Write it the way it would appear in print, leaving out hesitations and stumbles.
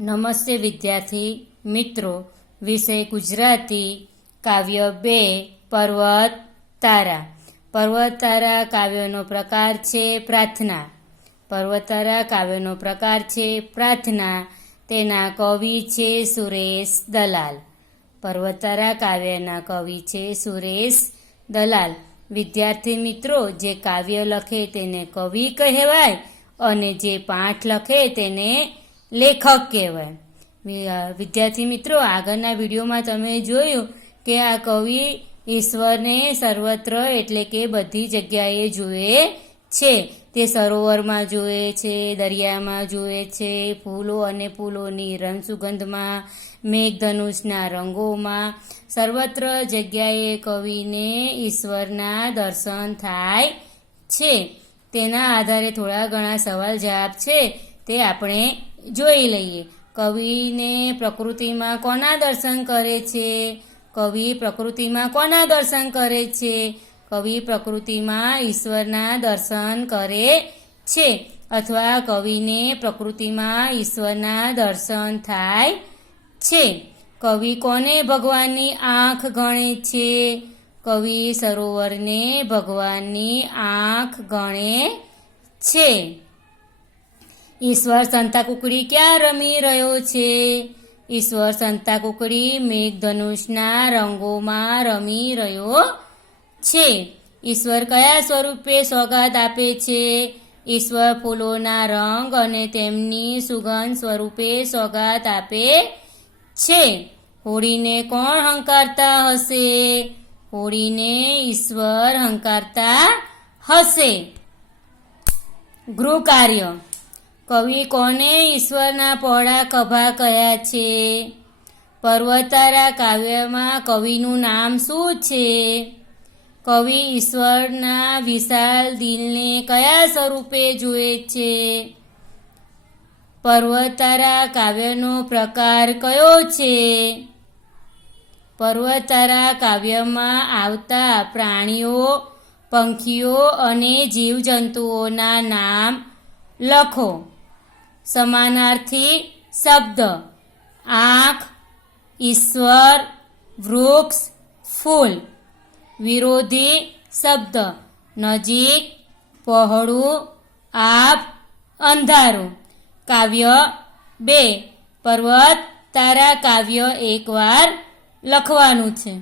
નમસ્તે વિદ્યાર્થી મિત્રો, વિષય ગુજરાતી, કાવ્ય 2 પર્વત તારા. પર્વત તારા કાવ્યનો પ્રકાર છે પ્રાર્થના. પર્વત તારા કાવ્યનો પ્રકાર છે પ્રાર્થના. તેના કવિ છે સુરેશ દલાલ. પર્વત તારા કાવ્યના કવિ છે સુરેશ દલાલ. વિદ્યાર્થી મિત્રો, જે કાવ્ય લખે તેને કવિ કહેવાય અને જે પાઠ લખે તેને લેખક કહેવાય. વિદ્યાર્થી મિત્રો, આગળના વિડીયોમાં તમે જોયું કે આ કવિ ઈશ્વરને સર્વત્ર એટલે કે બધી જગ્યાએ જુએ છે. તે સરોવરમાં જુએ છે, દરિયામાં જુએ છે, ફૂલો અને ફૂલોની રંગ સુગંધમાં, મેઘધનુષના રંગોમાં, સર્વત્ર જગ્યાએ કવિને ઈશ્વરના દર્શન થાય છે. તેના આધારે થોડા ઘણા સવાલ જવાબ છે તે આપણે જોઈ લઈએ. કવિને પ્રકૃતિમાં કોના દર્શન કરે છે? કવિ પ્રકૃતિમાં કોના દર્શન કરે છે? કવિ પ્રકૃતિમાં ઈશ્વરના દર્શન કરે છે, અથવા કવિને પ્રકૃતિમાં ઈશ્વરના દર્શન થાય છે. કવિ કોને ભગવાનની આંખ ગણે છે? કવિ સરોવરને ભગવાનની આંખ ગણે છે. ઈશ્વર સંતાકુકડી ક્યાં રમી રહ્યો છે? ઈશ્વર સંતાકુકડી મેઘધનુષના રંગોમાં રમી રહ્યો છે. ઈશ્વર કયા સ્વરૂપે સોગાદ આપે છે? ઈશ્વર ફૂલોના રંગ અને તેમની સુગંધ સ્વરૂપે સોગાદ આપે છે. હોળીને કોણ હંકારતા હશે? હોળીને ઈશ્વર હંકારતા હશે. ગૃહ કાર્ય. કવિ કોને ઈશ્વરના પહોળા ખભા કહ્યા છે? પર્વત તારા કાવ્યમાં કવિનું નામ શું છે? કવિ ઈશ્વરના વિશાળ દિલને કયા સ્વરૂપે જુએ છે? પર્વત તારા કાવ્યનો પ્રકાર કયો છે? પર્વત તારા કાવ્યમાં આવતા પ્રાણીઓ, પંખીઓ અને જીવજંતુઓના નામ લખો. સમાનાર્થી શબ્દ: આંખ, ઈશ્વર, વૃક્ષ, ફૂલ. વિરોધી શબ્દ: નજીક, પહોળું, આભ, અંધારું. કાવ્ય 2 પર્વત તારા કાવ્ય એકવાર લખવાનું છે.